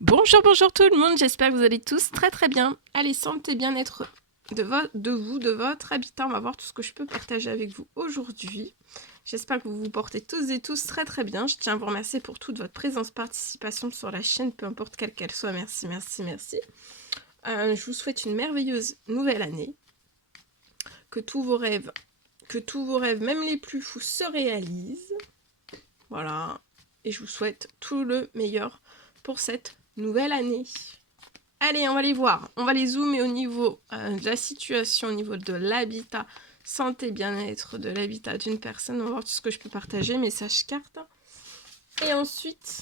Bonjour, bonjour tout le monde, j'espère que vous allez tous très très bien. Allez, santé, bien-être de votre habitat, on va voir tout ce que je peux partager avec vous aujourd'hui. J'espère que vous vous portez tous et tous très très bien. Je tiens à vous remercier pour toute votre présence, participation sur la chaîne, peu importe quelle qu'elle soit. Merci, merci, merci. Je vous souhaite une merveilleuse nouvelle année. Que tous vos rêves, même les plus fous, se réalisent. Voilà. Et je vous souhaite tout le meilleur pour cette nouvelle année. Allez, on va les voir. On va les zoomer au niveau de la situation, au niveau de l'habitat, santé, bien-être de l'habitat d'une personne. On va voir tout ce que je peux partager, message carte. Et ensuite,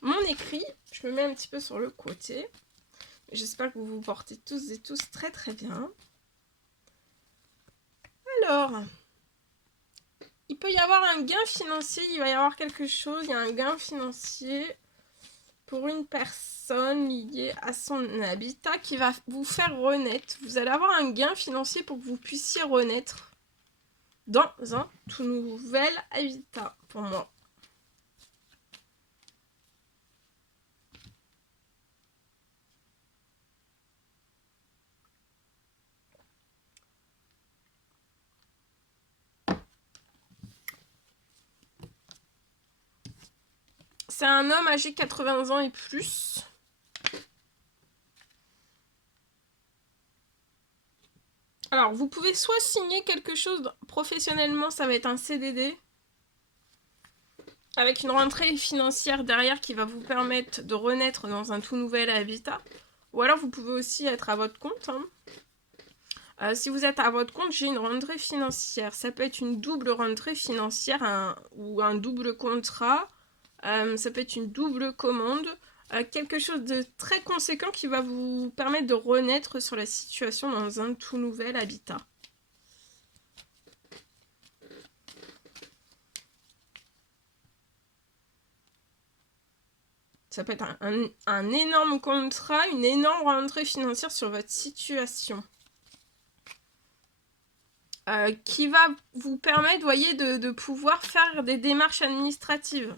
mon écrit, je me mets un petit peu sur le côté. J'espère que vous vous portez tous et tous très très bien. Alors, il peut y avoir un gain financier, il va y avoir quelque chose, il y a un gain financier pour une personne liée à son habitat qui va vous faire renaître. Vous allez avoir un gain financier pour que vous puissiez renaître dans un tout nouvel habitat pour moi. C'est un homme âgé de 80 ans et plus. Alors, vous pouvez soit signer quelque chose professionnellement, ça va être un CDD, avec une rentrée financière derrière qui va vous permettre de renaître dans un tout nouvel habitat. Ou alors, vous pouvez aussi être à votre compte. Si vous êtes à votre compte, j'ai une rentrée financière. Ça peut être une double rentrée financière ou un double contrat. Ça peut être une double commande. Quelque chose de très conséquent qui va vous permettre de renaître sur la situation dans un tout nouvel habitat. Ça peut être un énorme contrat, une énorme rentrée financière sur votre situation. Qui va vous permettre, voyez, de pouvoir faire des démarches administratives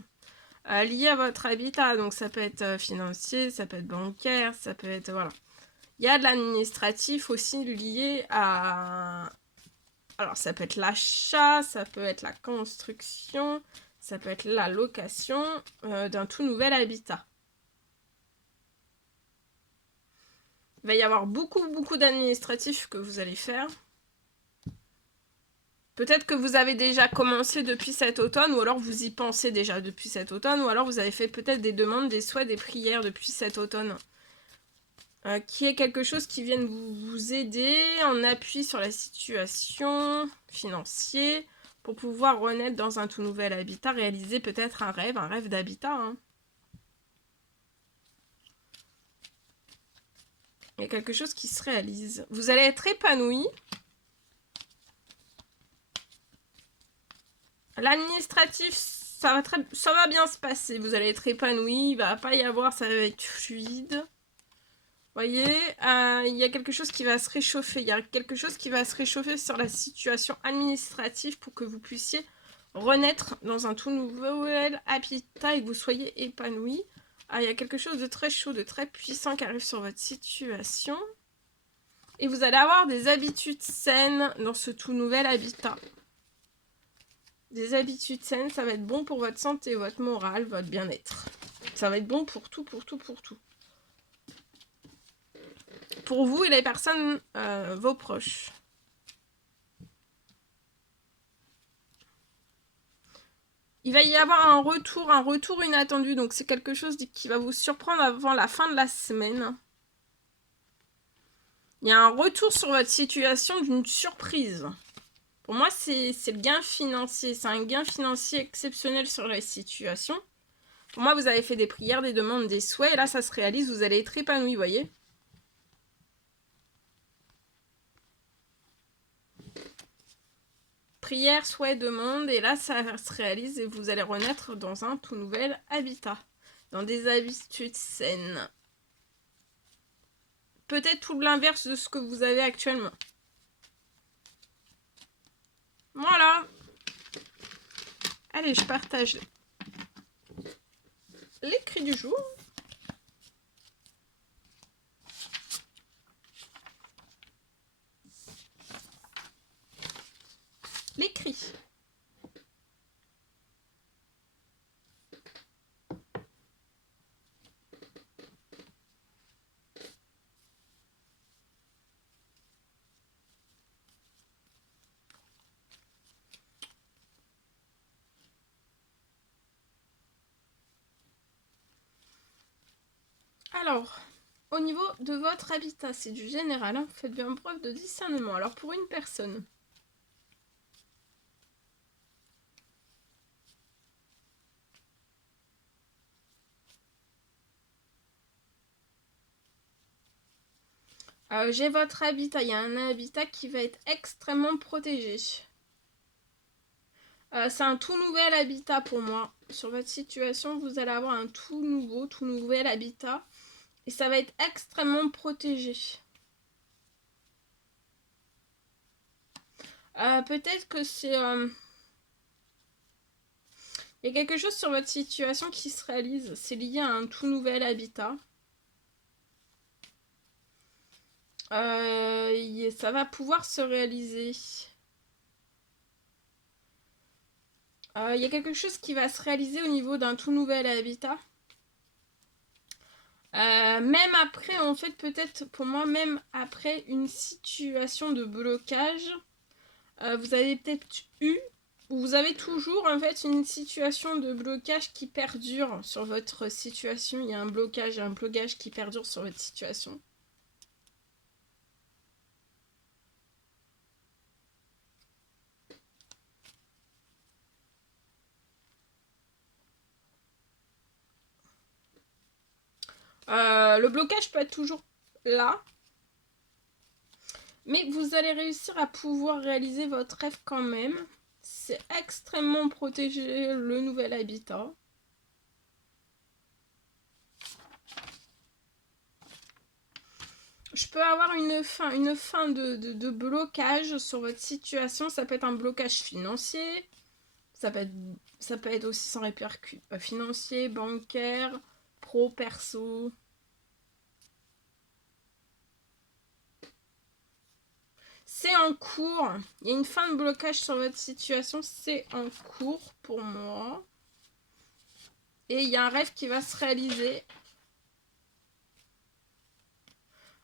liées à votre habitat. Donc ça peut être financier, ça peut être bancaire, ça peut être... Voilà. Il y a de l'administratif aussi lié à... Alors ça peut être l'achat, ça peut être la construction, ça peut être la location d'un tout nouvel habitat. Il va y avoir beaucoup d'administratifs que vous allez faire. Peut-être que vous avez déjà commencé depuis cet automne, ou alors vous y pensez déjà depuis cet automne, ou alors vous avez fait peut-être des demandes, des souhaits, des prières depuis cet automne. Qui est quelque chose qui vienne vous aider en appui sur la situation financière pour pouvoir renaître dans un tout nouvel habitat, réaliser peut-être un rêve d'habitat. Hein. Il y a quelque chose qui se réalise. Vous allez être épanoui. L'administratif, ça va bien se passer. Vous allez être épanoui. Il va pas y avoir, ça va être fluide. Voyez, il y a quelque chose qui va se réchauffer. Il y a quelque chose qui va se réchauffer sur la situation administrative pour que vous puissiez renaître dans un tout nouvel habitat et que vous soyez épanoui. Il y a quelque chose de très chaud, de très puissant qui arrive sur votre situation. Et vous allez avoir des habitudes saines dans ce tout nouvel habitat. Des habitudes saines, ça va être bon pour votre santé, votre morale, votre bien-être. Ça va être bon pour tout. Pour vous et les personnes, vos proches. Il va y avoir un retour inattendu. Donc c'est quelque chose qui va vous surprendre avant la fin de la semaine. Il y a un retour sur votre situation d'une surprise. Pour moi, c'est le gain financier. C'est un gain financier exceptionnel sur la situation. Pour moi, vous avez fait des prières, des demandes, des souhaits. Et là, ça se réalise. Vous allez être épanoui, vous voyez. Prière, souhait, demande. Et là, ça se réalise et vous allez renaître dans un tout nouvel habitat. Dans des habitudes saines. Peut-être tout l'inverse de ce que vous avez actuellement. Voilà. Allez, je partage l'écrit du jour. Alors, au niveau de votre habitat, c'est du général, hein, faites bien preuve de discernement. Alors, pour une personne, j'ai votre habitat. Il y a un habitat qui va être extrêmement protégé. C'est un tout nouvel habitat pour moi. Sur votre situation, vous allez avoir un tout nouvel habitat. Et ça va être extrêmement protégé. Peut-être que c'est... il y a quelque chose sur votre situation qui se réalise. C'est lié à un tout nouvel habitat. Ça va pouvoir se réaliser. Il y a quelque chose qui va se réaliser au niveau d'un tout nouvel habitat. Même après, en fait, peut-être pour moi, même après une situation de blocage, vous avez peut-être eu, ou vous avez toujours en fait une situation de blocage qui perdure sur votre situation. Il y a un blocage qui perdure sur votre situation. Le blocage peut être toujours là. Mais vous allez réussir à pouvoir réaliser votre rêve quand même. C'est extrêmement protégé, le nouvel habitat. Je peux avoir une fin de blocage sur votre situation. Ça peut être un blocage financier. Ça peut être aussi sans répercussion financier, bancaire, pro, perso. C'est en cours. Il y a une fin de blocage sur votre situation. C'est en cours pour moi. Et il y a un rêve qui va se réaliser.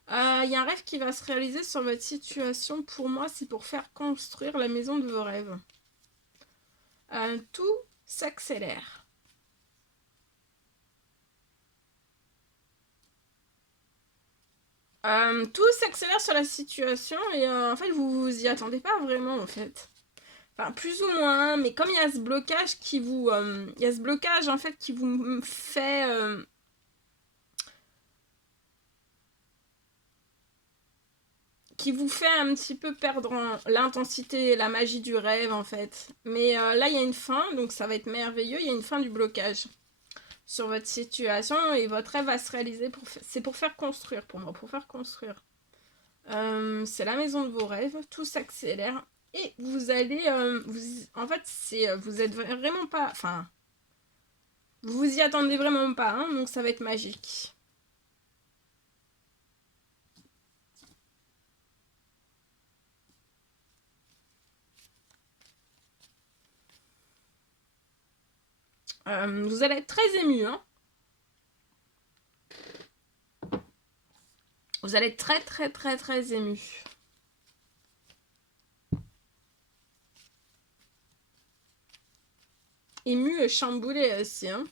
Il y a un rêve qui va se réaliser sur votre situation. Pour moi, c'est pour faire construire la maison de vos rêves. Tout s'accélère. Tout s'accélère sur la situation et en fait vous y attendez pas vraiment en fait. Enfin plus ou moins, mais comme il y a ce blocage qui vous... il y a ce blocage en fait qui vous fait... qui vous fait un petit peu perdre l'intensité et la magie du rêve en fait. Mais là il y a une fin, donc ça va être merveilleux, il y a une fin du blocage sur votre situation et votre rêve va se réaliser. C'est pour faire construire pour moi, pour faire construire. C'est la maison de vos rêves, tout s'accélère et vous allez... en fait, vous êtes vraiment pas... Enfin, vous vous y attendez vraiment pas, hein, donc ça va être magique. Vous allez être très ému, hein. Vous allez être très ému. Ému et chamboulé aussi, hein.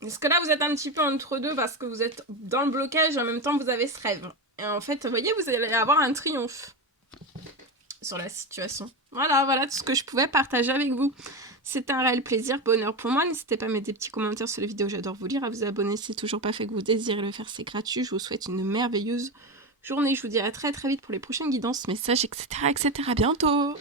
Parce que là, vous êtes un petit peu entre deux parce que vous êtes dans le blocage et en même temps, vous avez ce rêve. Et en fait, vous voyez, vous allez avoir un triomphe sur la situation. Voilà tout ce que je pouvais partager avec vous. C'est un réel plaisir, bonheur pour moi. N'hésitez pas à mettre des petits commentaires sur les vidéos, j'adore vous lire. À vous abonner si c'est toujours pas fait, que vous désirez le faire, c'est gratuit. Je vous souhaite une merveilleuse journée. Je vous dis à très vite pour les prochaines guidances, messages, etc. À bientôt.